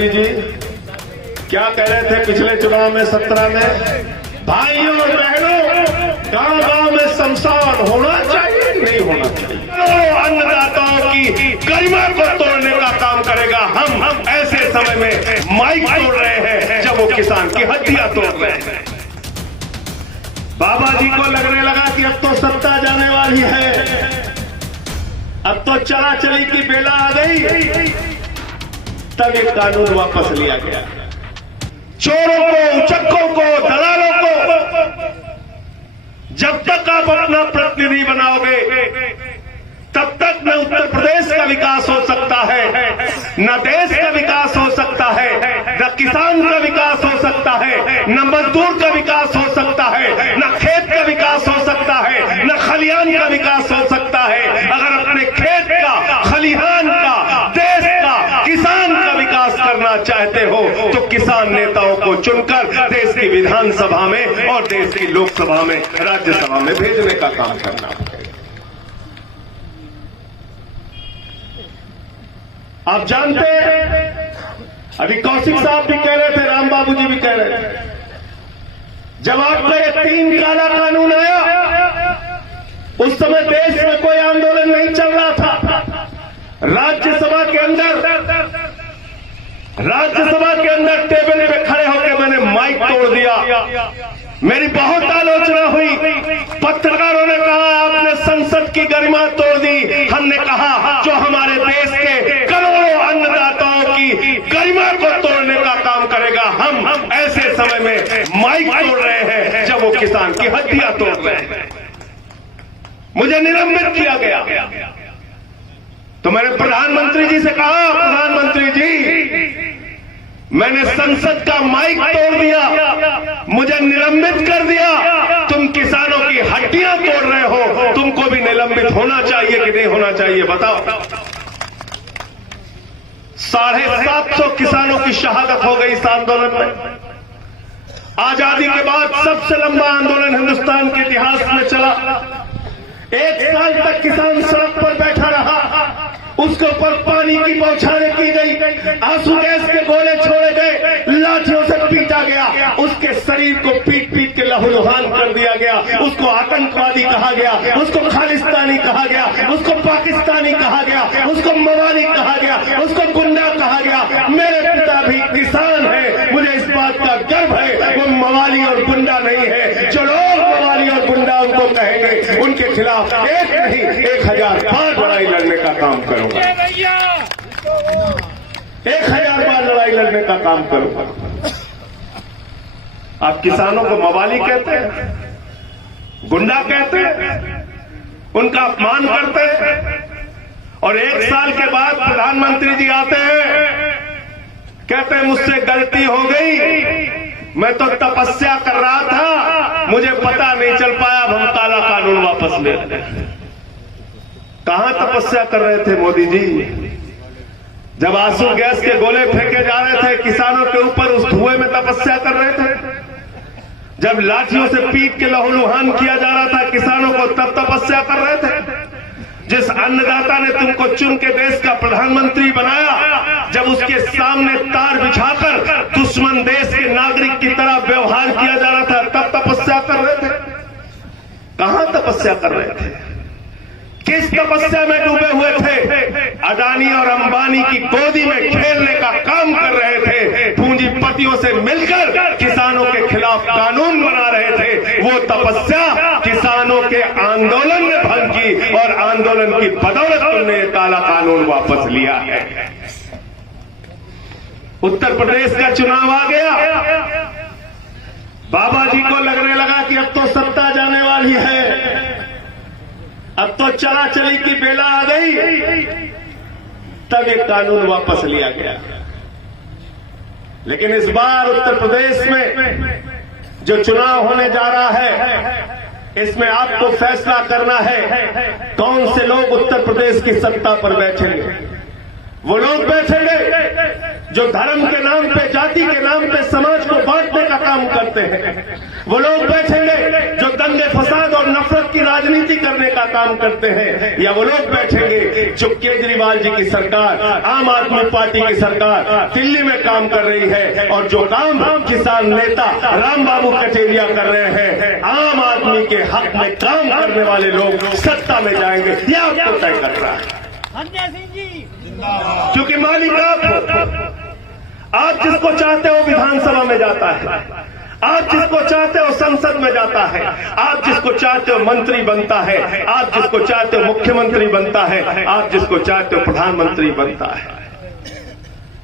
मोदी जी क्या कह रहे थे पिछले चुनाव में 17 में, भाइयों और बहनों गांव गांव में शमशान होना चाहिए नहीं होना चाहिए, तो अन्नदाताओं की गरिमा को तोड़ने का काम करेगा। हम ऐसे समय में माइक तोड़ रहे हैं जब वो किसान की हड्डियां तोड़ रहे हैं। बाबा जी को लगने लगा कि अब तो सत्ता जाने वाली है, अब तो चला चली की बेला आ गई, तब ये कानून वापस लिया गया। चोरों को, उचक्कों को, दलालों को जब तक आप अपना प्रतिनिधि बनाओगे तब तक न उत्तर प्रदेश का विकास हो सकता है, न देश का विकास हो सकता है, न किसान का विकास हो सकता है, न मजदूर का विकास हो सकता है, न खेत का विकास हो सकता है, न खलिहान का विकास हो सकता है। अगर अपने खेत का, खलिहान का, देश का, किसान का विकास करना चाहते हो तो किसान नेताओं को चुनकर देश की विधानसभा में और देश की लोकसभा में, राज्यसभा में भेजने का काम करना है। आप जानते हैं, अभी कौशिक साहब भी कह रहे थे, राम बाबू जी भी कह रहे थे, जब आपका ये 3 काला कानून आया उस समय देश में कोई आंदोलन नहीं चल रहा था। राज्यसभा के अंदर टेबल पे खड़े होकर मैंने माइक तोड़ दिया, मेरी बहुत आलोचना हुई। पत्रकारों ने कहा आपने संसद की गरिमा तोड़ दी, हमने कहा जो हमारे देश के करोड़ों अन्नदाताओं की गरिमा को तोड़ने का काम करेगा। हम ऐसे समय में माइक तोड़ रहे हैं जब वो किसान की हड्डियां तोड़ रहे हैं। मुझे निलंबित किया गया तो मैंने प्रधानमंत्री जी से कहा, प्रधानमंत्री जी मैंने संसद का माइक तोड़ दिया, मुझे निलंबित कर दिया, तुम किसानों की हड्डियां तोड़ रहे हो, तुमको भी निलंबित होना चाहिए कि नहीं होना चाहिए बताओ। 750 किसानों की शहादत हो गई इस आंदोलन में। आजादी के बाद सबसे लंबा आंदोलन हिंदुस्तान के इतिहास में चला। 1 साल तक किसान सड़क पर बैठा रहा, उसके ऊपर पानी की बौछारें की गई, आंसू गैस के गोले छोड़े गए, लाठियों से पीटा गया, उसके शरीर को पीट पीट के लहूलुहान कर दिया गया, उसको आतंकवादी कहा गया, उसको खालिस्तानी कहा गया, उसको पाकिस्तानी कहा गया, उसको मवाली कहा गया, उसको गुंडा कहा गया। मेरे पिता भी किसान है, मुझे इस बात का गर्व है, वो मवाली और गुंडा नहीं है। जो लोग मवाली और गुंडा उनको कहेंगे उनके खिलाफ एक नहीं 1000 बार लड़ाई लड़ने का काम करूंगा, 1000 बार लड़ाई लड़ने का काम करूंगा। आप किसानों को मवाली कहते हैं, गुंडा कहते हैं, उनका अपमान करते हैं, और 1 साल के बाद प्रधानमंत्री जी आते हैं, कहते हैं मुझसे गलती हो गई, मैं तो तपस्या कर रहा था, मुझे पता नहीं चल पाया, अब हम काला कानून वापस ले लेते हैं। कहां तपस्या कर रहे थे मोदी जी? जब आंसू गैस के गोले फेंके जा रहे थे किसानों के ऊपर, उस धुएं में तपस्या कर रहे थे? जब लाठियों से पीट के लहूलुहान किया जा रहा था किसानों को, तब तपस्या कर रहे थे? जिस अन्नदाता ने तुमको चुन के देश का प्रधानमंत्री बनाया, जब उसके सामने तार बिछाकर दुश्मन देश के नागरिक की तरह व्यवहार किया जा रहा था, तब तपस्या कर रहे थे? कहां तपस्या कर रहे थे? किस तपस्या में डूबे हुए थे? अडानी और अंबानी की गोदी में खेलने का काम कर रहे थे, पूंजीपतियों से मिलकर किसानों के खिलाफ कानून बना रहे थे। वो तपस्या किसानों के आंदोलन ने भंग की और आंदोलन की बदौलत तुमने काला कानून वापस लिया है। उत्तर प्रदेश का चुनाव आ गया, बाबा जी को लगने लगा कि अब तो सत्ता जाने वाली है, अब तो चला चली की बेला आ गई, तब ये कानून वापस लिया गया। लेकिन इस बार उत्तर प्रदेश में जो चुनाव होने जा रहा है, इसमें आपको फैसला करना है कौन से लोग उत्तर प्रदेश की सत्ता पर बैठेंगे। वो लोग बैठेंगे जो धर्म के नाम पे, जाति के नाम पे समाज को बांटने का काम करते हैं। वो लोग बैठेंगे जो दंगे फसाद और नफरत की राजनीति करने का काम करते हैं। या वो लोग बैठेंगे जो केजरीवाल जी की सरकार, आम आदमी पार्टी की सरकार दिल्ली में काम कर रही है और जो काम किसान नेता राम बाबू कटेरिया कर रहे हैं, आम आदमी के हक में काम करने वाले लोग सत्ता में जाएंगे। यह आपको तय कर रहा है। संजय सिंह जी क्योंकि मालिक आप जिसको चाहते हो विधानसभा में जाता है, आप जिसको चाहते हो संसद में जाता है, आप जिसको चाहते हो मंत्री बनता है, आप जिसको चाहते हो मुख्यमंत्री बनता है, आप जिसको चाहते हो प्रधानमंत्री बनता है।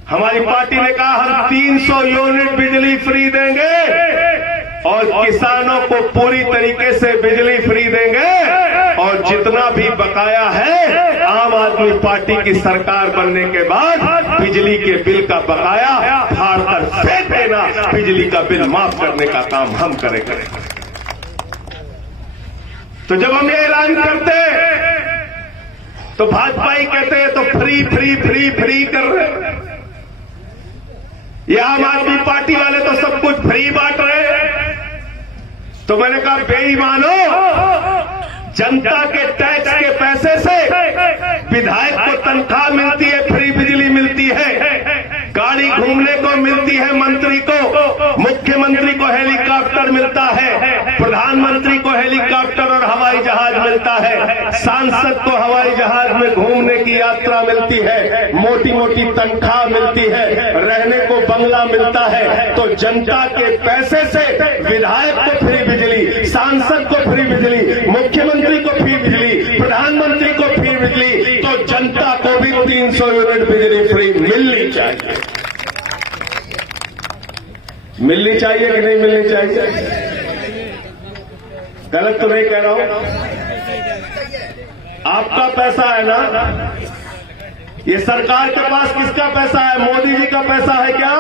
हमारी पार्टी ने कहा हम 300 यूनिट बिजली फ्री देंगे और किसानों को पूरी तरीके से बिजली फ्री देंगे और जितना भी बकाया है आम आदमी पार्टी की सरकार बनने के बाद बिजली के बिल का बकाया फाड़ कर फेंक देना, बिजली का बिल माफ करने का काम हम करेंगे। तो जब हम ये ऐलान करते तो भाजपा ही कहते हैं तो फ्री फ्री फ्री फ्री कर रहे। ये आम आदमी पार्टी वाले तो सब कुछ फ्री बांट रहे हैं। तो मैंने कहा बेईमानो, जनता के टैक्स के पैसे से विधायक को तनख्वाह मिलती है, फ्री बिजली मिलती है, गाड़ी घूमने को मिलती है, मंत्री को, मुख्यमंत्री को हेलीकॉप्टर मिलता है, प्रधानमंत्री को हेलीकॉप्टर और हवाई जहाज मिलता है, सांसद को हवाई जहाज में घूमने की यात्रा मिलती है, मोटी मोटी तनख्वाह मिलती है, रहने को बंगला मिलता है। तो जनता के पैसे से विधायक को फ्री बिजली, सांसद को फ्री बिजली, मुख्यमंत्री को फ्री बिजली, प्रधानमंत्री को फ्री बिजली, तो जनता को भी 300 यूनिट बिजली फ्री मिलनी चाहिए। मिलनी चाहिए कि नहीं मिलनी चाहिए? गलत तो नहीं कह रहा हूं? आपका पैसा है ना? ये सरकार के पास किसका पैसा है? मोदी जी का पैसा है क्या?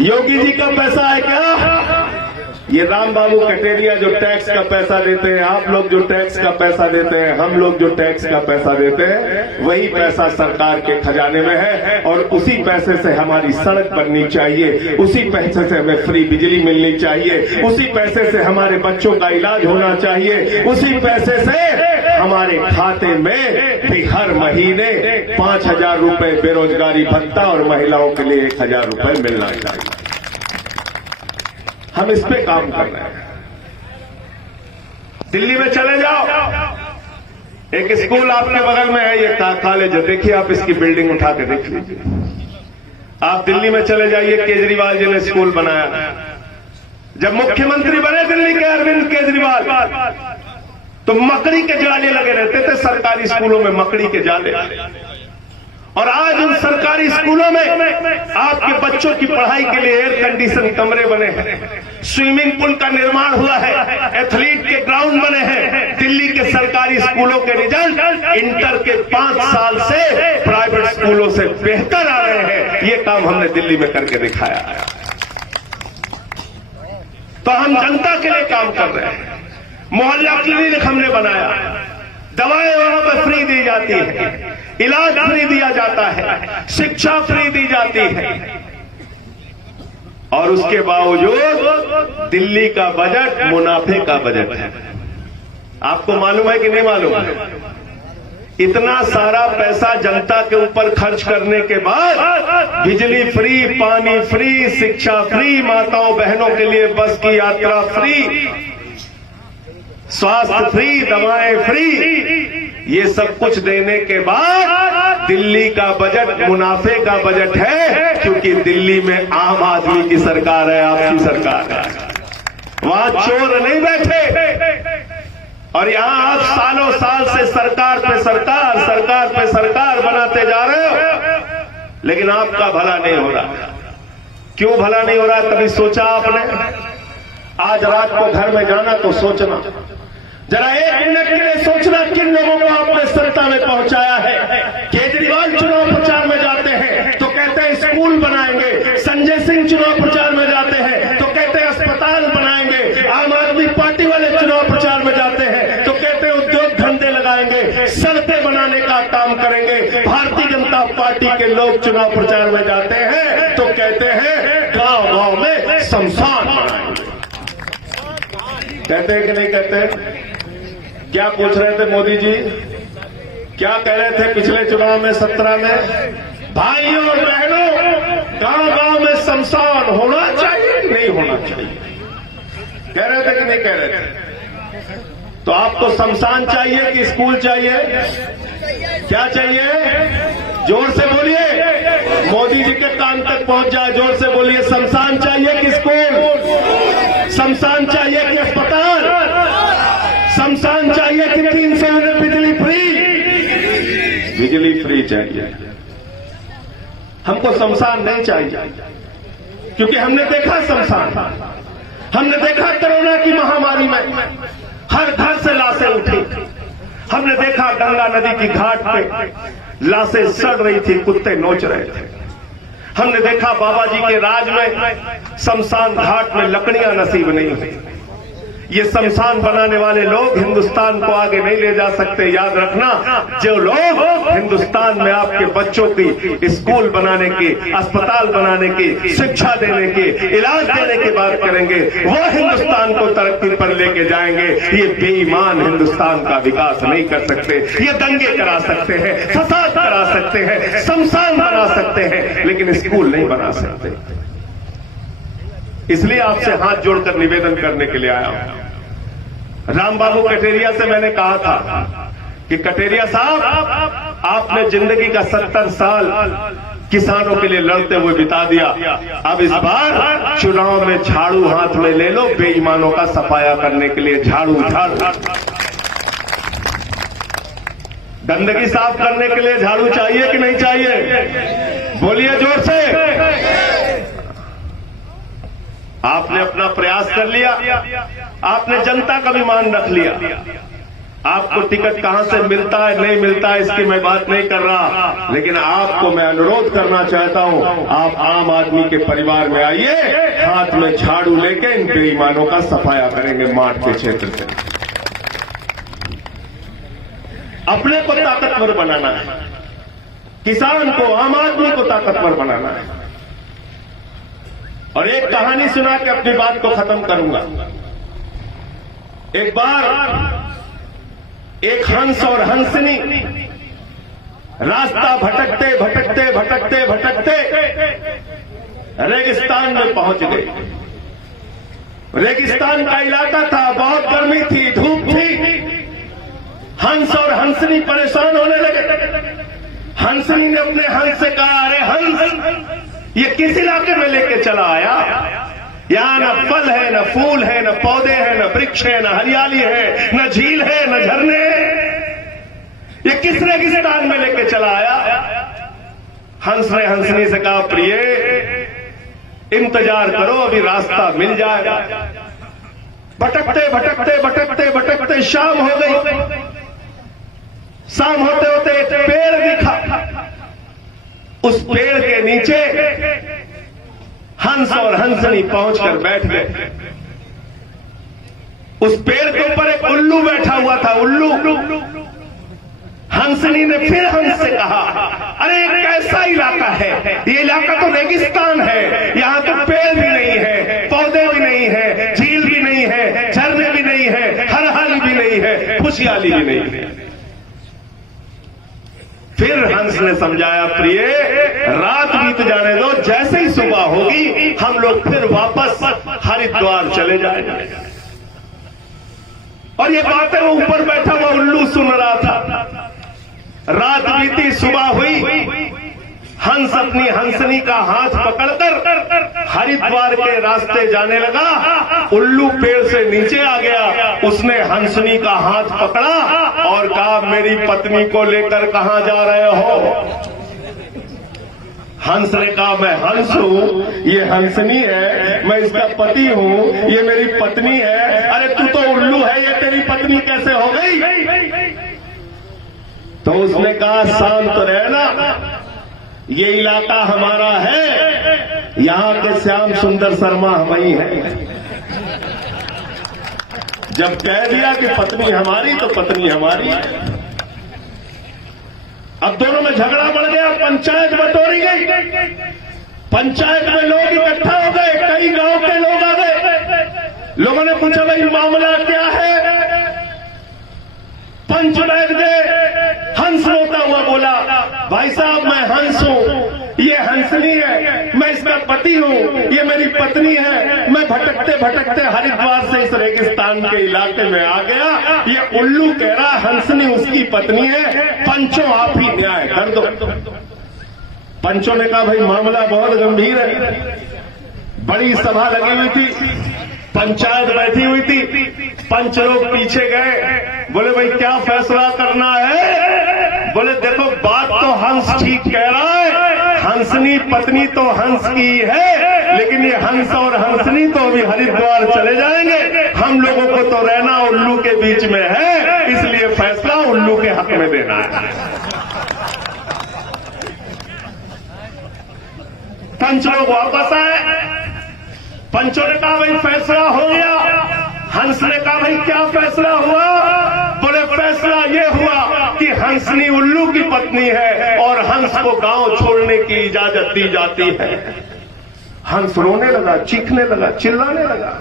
योगी जी का पैसा है क्या? ये राम बाबू कटेरिया जो टैक्स का पैसा देते हैं, आप लोग जो टैक्स का पैसा देते हैं, हम लोग जो टैक्स का पैसा देते हैं, वही पैसा सरकार के खजाने में है और उसी पैसे से हमारी सड़क बननी चाहिए, उसी पैसे से हमें फ्री बिजली मिलनी चाहिए, उसी पैसे से हमारे बच्चों का इलाज होना चाहिए, उसी पैसे से हमारे खाते में भी हर महीने 5,000 रुपए बेरोजगारी भत्ता और महिलाओं के लिए 1,000 रुपए मिलना चाहिए। हम इस पे काम कर रहे हैं। दिल्ली में चले जाओ, एक स्कूल आपके बगल में है, ये कॉलेज है, देखिए आप इसकी बिल्डिंग उठा के देख लीजिए। आप दिल्ली में चले जाइए, केजरीवाल जी ने स्कूल बनाया। जब मुख्यमंत्री बने दिल्ली के अरविंद केजरीवाल, तो मकड़ी के जाले लगे रहते थे सरकारी स्कूलों में, मकड़ी के जाले। और आज उन सरकारी स्कूलों में आपके बच्चों की पढ़ाई के लिए एयर कंडीशन कमरे बने हैं, स्विमिंग पूल का निर्माण हुआ है, एथलीट के ग्राउंड बने हैं। दिल्ली के सरकारी स्कूलों के रिजल्ट इंटर के 5 साल से प्राइवेट स्कूलों से बेहतर आ रहे हैं। ये काम हमने दिल्ली में करके दिखाया है। तो हम जनता के लिए काम कर रहे हैं। मोहल्ला क्लिनिक हमने बनाया, दवाएं वहां पर फ्री दी जाती है, इलाज फ्री दिया जाता है, शिक्षा फ्री दी जाती है। और उसके बावजूद दिल्ली का बजट मुनाफे का बजट है। आपको मालूम है कि नहीं मालूम? इतना सारा पैसा जनता के ऊपर खर्च करने के बाद बिजली फ्री, पानी फ्री, शिक्षा फ्री, माताओं बहनों के लिए बस की यात्रा फ्री, स्वास्थ्य फ्री, दवाएं फ्री, ये सब कुछ देने के बाद दिल्ली का बजट मुनाफे का बजट है, क्योंकि दिल्ली में आम आदमी की सरकार है, आपकी सरकार है। वहां चोर नहीं बैठे और यहां आप सालों साल से सरकार पे सरकार, सरकार पे सरकार बनाते जा रहे हो, लेकिन आपका भला नहीं हो रहा। क्यों भला नहीं हो रहा? कभी सोचा आपने? आज रात को घर में जाना तो सोचना, जरा 1 मिनट के लिए सोचना, किन लोगों को आपने सत्ता में पहुंचाया है। केजरीवाल चुनाव प्रचार में जाते हैं तो कहते हैं स्कूल बनाएंगे, संजय सिंह चुनाव प्रचार में जाते हैं तो कहते हैं अस्पताल बनाएंगे, आम आदमी पार्टी वाले चुनाव प्रचार में जाते हैं तो कहते हैं उद्योग धंधे लगाएंगे, सड़कें बनाने का काम करेंगे। भारतीय जनता लोग चुनाव प्रचार में जाते हैं तो कहते हैं गांव गांव में शमशान बनाएंगे। कहते हैं कि नहीं कहते? क्या पूछ रहे थे मोदी जी? क्या कह रहे थे पिछले चुनाव में 17 में? भाइयों और बहनों, गांव गांव में शमशान होना चाहिए कि नहीं होना चाहिए? कह रहे थे कि नहीं कह रहे थे? तो आपको शमशान चाहिए कि स्कूल चाहिए? क्या चाहिए? जोर से बोलिए, मोदी जी के कान तक पहुंच जाए। जोर से बोलिए, शमशान चाहिए कि स्कूल? शमशान चाहिए कि अस्पताल? शमशान चाहिए कि 300 यूनिट बिजली फ्री? बिजली फ्री चाहिए। हमको शमशान नहीं चाहिए, क्योंकि हमने देखा शमशान, हमने देखा कोरोना की महामारी में हर घर से लाशें उठी। हमने देखा गंगा नदी की घाट पे लाशें सड़ रही थी, कुत्ते नोच रहे थे। हमने देखा बाबा जी के राज में शमशान घाट में लकड़ियां नसीब नहीं हुई। ये शमशान बनाने वाले लोग हिंदुस्तान को आगे नहीं ले जा सकते। याद रखना, जो लोग हिंदुस्तान में आपके बच्चों की स्कूल बनाने की, अस्पताल बनाने की, शिक्षा देने की, इलाज देने की बात करेंगे, वो हिंदुस्तान को तरक्की पर लेके जाएंगे। ये बेईमान हिंदुस्तान का विकास नहीं कर सकते। ये दंगे करा सकते हैं, फसाद करा सकते हैं, शमशान बना सकते हैं, लेकिन स्कूल नहीं बना सकते। इसलिए आपसे हाथ जोड़कर निवेदन करने के लिए आया हूं। राम बाबू कटेरिया से मैंने कहा था कि कटेरिया साहब, आपने जिंदगी का 70 साल किसानों के लिए लड़ते हुए बिता दिया। अब इस बार चुनाव में झाड़ू हाथ में ले लो, बेईमानों का सफाया करने के लिए। झाड़ू गंदगी साफ करने के लिए झाड़ू चाहिए कि नहीं चाहिए? बोलिए जोर से। आपने अपना प्रयास कर लिया, आपने जनता का भी मान रख लिया। आपको टिकट कहां से मिलता है नहीं मिलता है इसकी मैं बात नहीं कर रहा, लेकिन आपको मैं अनुरोध करना चाहता हूं, आप आम आदमी के परिवार में आइए, हाथ में झाड़ू लेके इन बेईमानों का सफाया करेंगे माठ के क्षेत्र से। अपने को ताकतवर बनाना है, किसान को, आम आदमी को ताकतवर बनाना है। और एक कहानी सुना के अपनी बात को खत्म करूंगा। एक बार एक हंस और हंसनी रास्ता भटकते भटकते भटकते भटकते रेगिस्तान में पहुंच गए। रेगिस्तान का इलाका था, बहुत गर्मी थी, धूप थी। हंस और हंसनी परेशान होने लगे। हंसनी ने अपने हंस से कहा, अरे हंस, ये किस इलाके में लेके चला आया? यहाँ न फल है, न फूल है, न पौधे हैं, न वृक्ष है, न हरियाली है, न झील है, न झरने। ये किस रेगिस्तान में लेके चला आया? हंस ने हंसनी से कहा, प्रिय इंतजार करो, अभी रास्ता मिल जाएगा। भटकते भटकते भटकते भटकते शाम हो गई। शाम होते होते एक पेड़ दिखा। उस पेड़ के नीचे हंस और हंसनी पहुंचकर बैठ गए। उस पेड़ के ऊपर एक उल्लू बैठा हुआ था। उल्लू। हंसनी ने फिर हंस से कहा, अरे एक ऐसा इलाका है, ये इलाका तो रेगिस्तान है, यहां तो पेड़ भी नहीं है, पौधे भी नहीं है, झील भी नहीं है, झरने भी नहीं है, हरियाली भी नहीं है, खुशहाली भी नहीं है। फिर हंस ने समझाया, प्रिय रात बीत जाने दो, जैसे ही सुबह होगी हम लोग फिर वापस हरिद्वार चले जाएंगे। और ये बातें वो ऊपर बैठा हुआ उल्लू सुन रहा था। रात बीती, सुबह हुई। हंस अपनी हंसनी का हाथ पकड़कर हरिद्वार के रास्ते जाने लगा। उल्लू पेड़ से नीचे आ गया। उसने हंसनी का हाथ पकड़ा और कहा, मेरी पत्नी को लेकर कहां जा रहे हो? हंस ने कहा, मैं हंस हूं, ये हंसनी है, मैं इसका पति हूं, ये मेरी पत्नी है। अरे तू तो उल्लू है, ये तेरी पत्नी कैसे हो गई? तो उसने कहा, शांत तो रहना, ये इलाका हमारा है, यहां के श्याम सुंदर शर्मा वही है। जब कह दिया कि पत्नी हमारी, तो पत्नी हमारी है। अब दोनों में झगड़ा बढ़ गया, पंचायत बटोरी गई। पंचायत में लोग इकट्ठा हो गए, कई गांव के लोग आ गए। लोगों ने पूछा भाई मामला क्या है? पंच बैठ गए। हंस रोता हुआ बोला, भाई साहब मैं हंस हूं, ये हंसनी है, मैं इसका पति हूं, ये मेरी पत्नी है। मैं भटकते भटकते हरिद्वार से इस रेगिस्तान के इलाके में आ गया। ये उल्लू कह रहा हंसनी उसकी पत्नी है, पंचों आप ही न्याय कर दो। पंचों ने कहा भाई मामला बहुत गंभीर है। बड़ी सभा लगी हुई थी, पंचायत बैठी हुई थी। पंच लोग पीछे गए, बोले भाई क्या फैसला करना है? बोले देखो बात तो हंस ठीक कह रहा है, हंसनी पत्नी तो हंस की है, लेकिन ये हंस और हंसनी तो अभी हरिद्वार चले जाएंगे। हम लोगों को तो रहना उल्लू के बीच में है, इसलिए फैसला उल्लू के हक में देना है। पंच लोग वापस आए। पंचों ने कहा भाई फैसला हो गया। हंस ने कहा भाई क्या फैसला हुआ? बोले फैसला ये हुआ कि हंसनी उल्लू की पत्नी है और हंस को गांव छोड़ने की इजाजत दी जाती है। हंस रोने लगा, चीखने लगा, चिल्लाने लगा।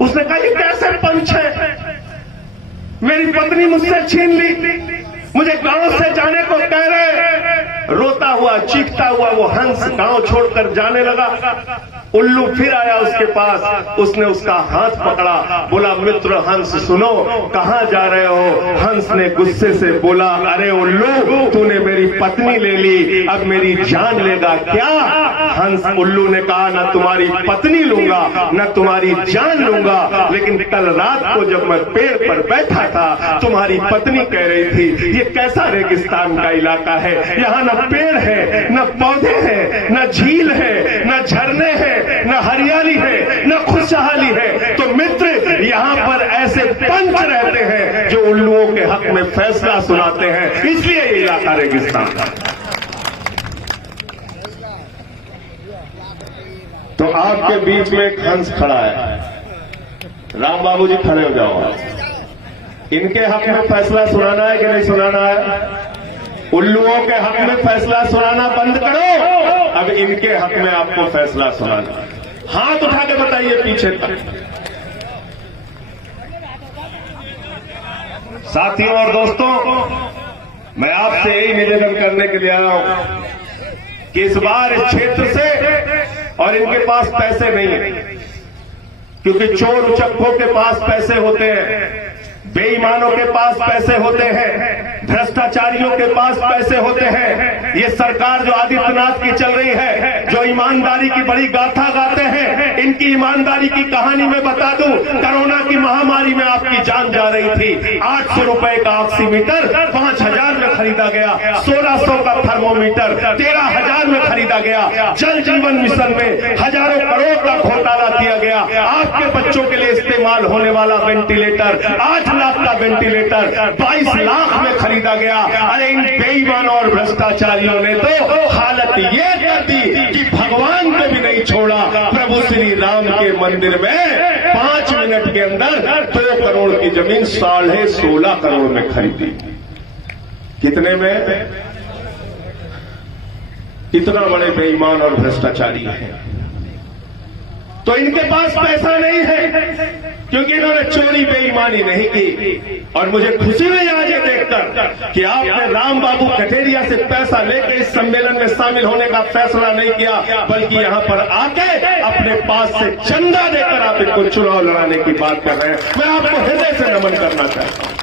उसने कहा ये कैसे पंच है? मेरी पत्नी मुझसे छीन ली, मुझे गांव से जाने को कह रहे। रोता हुआ चीखता हुआ वो हंस गांव छोड़कर जाने लगा। उल्लू फिर आया उसके पास, उसने उसका हाथ पकड़ा, बोला मित्र हंस सुनो, कहां जा रहे हो? हंस ने गुस्से से बोला, अरे उल्लू तूने मेरी पत्नी ले ली, अब मेरी जान लेगा क्या? हंस उल्लू ने कहा न तुम्हारी पत्नी लूंगा न तुम्हारी जान लूंगा, लेकिन कल रात को जब मैं पेड़ पर बैठा था तुम्हारी पत्नी कह रही थी ये कैसा रेगिस्तान का इलाका है, यहाँ न पेड़ है न पौधे हैं न झील है न झरने हैं न हरियाली है न खुशहाली है। तो मित्र यहाँ पर ऐसे पंच रहते हैं जो उल्लुओं के हक में फैसला सुनाते हैं, इसलिए ये इलाका रेगिस्तान है। तो आपके बीच में एक हंस खड़ा है। राम बाबू जी खड़े हो जाओ। इनके हक में फैसला सुनाना है कि नहीं सुनाना है? उल्लुओं के हक में फैसला सुनाना बंद करो, अब इनके हक में आपको फैसला सुनाना। हाथ उठा के बताइए पीछे तक। साथियों और दोस्तों, मैं आपसे यही निवेदन करने के लिए आया हूं कि इस बार इस क्षेत्र से, और इनके पास पैसे नहीं है क्योंकि चोर उचक्कों के पास पैसे होते हैं, बेईमानों के पास पैसे होते हैं, भ्रष्टाचारियों के पास पैसे होते हैं। ये सरकार जो आदित्यनाथ की चल रही है, जो ईमानदारी की बड़ी गाथा गाते हैं, इनकी ईमानदारी की कहानी मैं बता दूं। कोरोना की महामारी में आपकी जान जा रही थी। 800 रुपए का ऑक्सीमीटर 5000 में खरीदा गया, 1600 का थर्मोमीटर 13000 में खरीदा गया। जल जीवन मिशन में हजारों करोड़ का घोटाला किया गया। आपके बच्चों के लिए इस्तेमाल होने वाला वेंटिलेटर 8 लाख का वेंटिलेटर 22 लाख में खरीदा गया। अरे इन बेईमानों और भ्रष्टाचारियों ने तो हालत ये कर दी कि भगवान को भी नहीं छोड़ा। प्रभु श्री राम के मंदिर में 5 मिनट के अंदर 2 करोड़ की जमीन 16.5 करोड़ में खरीदी। कितने में? इतना बड़े बेईमान और भ्रष्टाचारी हैं। तो इनके पास पैसा नहीं है क्योंकि इन्होंने चोरी बेईमानी नहीं की। और मुझे खुशी हुई आज ये देखकर कि आपने राम बाबू कठेरिया से पैसा लेकर इस सम्मेलन में शामिल होने का फैसला नहीं किया, बल्कि यहाँ पर आके अपने पास से चंदा देकर आप इनको चुनाव लड़ाने की बात कर रहे हैं। मैं आपको हृदय से नमन करना चाहता हूँ,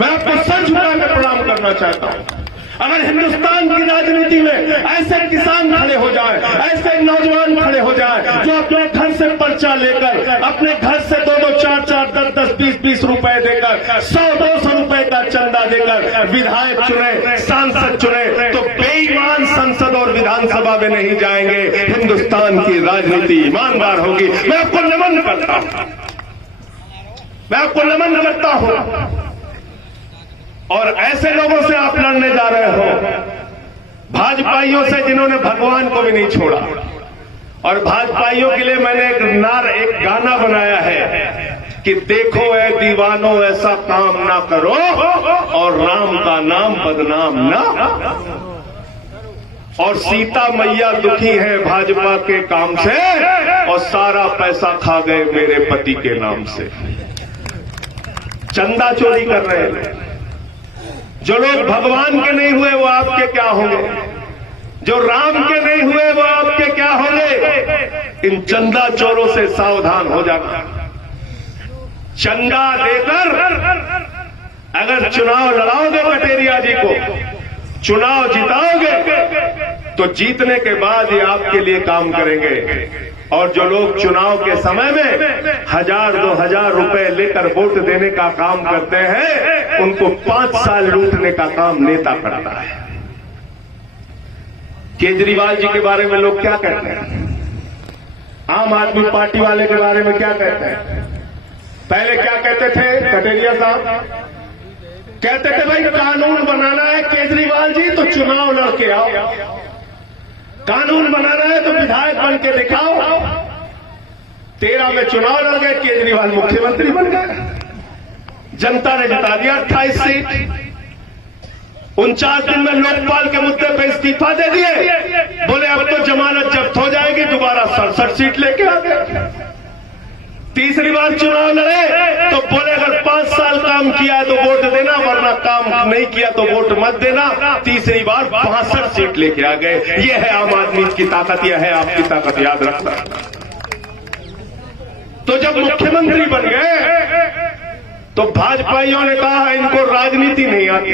मैं आपको सर झुकाकर प्रणाम करना चाहता हूँ। अगर हिंदुस्तान की राजनीति में ऐसे किसान खड़े हो जाएं, ऐसे नौजवान खड़े हो जाएं जो अपने घर से पर्चा लेकर, अपने घर से 2-2, 4-4, 10-10, 20-20 रुपए देकर, 100-200 रुपए का चंदा देकर विधायक चुने, सांसद चुने, तो बेईमान संसद और विधानसभा में नहीं जाएंगे। हिंदुस्तान की राजनीति ईमानदार होगी। मैं आपको नमन करता हूं, मैं आपको नमन करता हूं। और ऐसे लोगों से आप लड़ने जा रहे हो, भाजपाइयों से जिन्होंने भगवान को भी नहीं छोड़ा। और भाजपाइयों के लिए मैंने एक गाना बनाया है कि देखो ऐ दीवानों ऐसा काम ना करो और राम का नाम बदनाम ना। और सीता मैया दुखी है भाजपा के काम से और सारा पैसा खा गए मेरे पति के नाम से। चंदा चोरी कर रहे हैं। जो लोग भगवान के नहीं हुए वो आपके क्या होंगे, जो राम के नहीं हुए वो आपके क्या होंगे। इन चंदा चोरों से सावधान हो जाना। चंदा देकर अगर चुनाव लड़ाओगे कटेरिया जी को, चुनाव जिताओगे तो जीतने के बाद ये आपके लिए काम करेंगे। और जो लोग चुनाव के समय में 1000-2000 रुपए लेकर वोट देने का काम करते हैं, उनको 5 साल लूटने का काम नेता करता है। केजरीवाल जी के बारे में लोग क्या कहते हैं, आम आदमी पार्टी वाले के बारे में क्या कहते हैं। पहले क्या कहते थे कटेरिया साहब, कहते थे भाई कानून बनाना है केजरीवाल जी तो चुनाव लड़के आओ, कानून बनाना है तो विधायक बन के दिखाओ। 13 में चुनाव लड़ गए, केजरीवाल मुख्यमंत्री बन गए, जनता ने जिता दिया 28 सीट। 49 दिन में लोकपाल के मुद्दे पर इस्तीफा दे दिए, बोले अब तो जमानत जब्त हो जाएगी, दोबारा 67 सीट लेके आ गए। तीसरी बार चुनाव लड़े तो बोले अगर 5 साल काम किया है तो वोट देना, वरना काम नहीं किया तो वोट मत देना। तीसरी बार 62 सीट लेके आ गए। ये है आम आदमी की ताकत, यह है आपकी ताकत, याद रखना। तो जब मुख्यमंत्री बन गए तो भाजपाइयों ने कहा इनको राजनीति नहीं आती,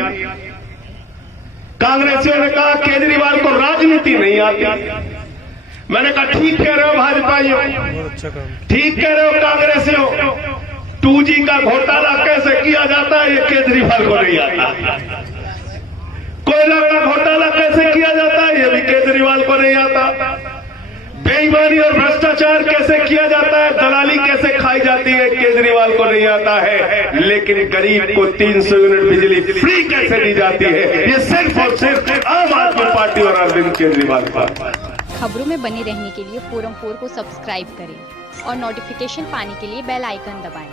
कांग्रेसियों ने कहा केजरीवाल को राजनीति नहीं आती। मैंने कहा ठीक कह रहे हो भाजपाइयों, ठीक कह रहे हो कांग्रेसियों, 2G का घोटाला कैसे किया जाता है ये केजरीवाल को नहीं आता। कोयला का घोटाला कैसे किया जाता है ये भी केजरीवाल को नहीं आता। बेईमानी और भ्रष्टाचार कैसे किया जाता है, दलाली कैसे खाई जाती है, केजरीवाल को नहीं आता है। लेकिन गरीब को 300 यूनिट बिजली फ्री कैसे दी जाती है, ये सिर्फ और सिर्फ आम आदमी पार्टी और अरविंद केजरीवाल का। खबरों में बने रहने के लिए फोरम 4 को सब्सक्राइब करें और नोटिफिकेशन पाने के लिए बेल आइकन दबाएं।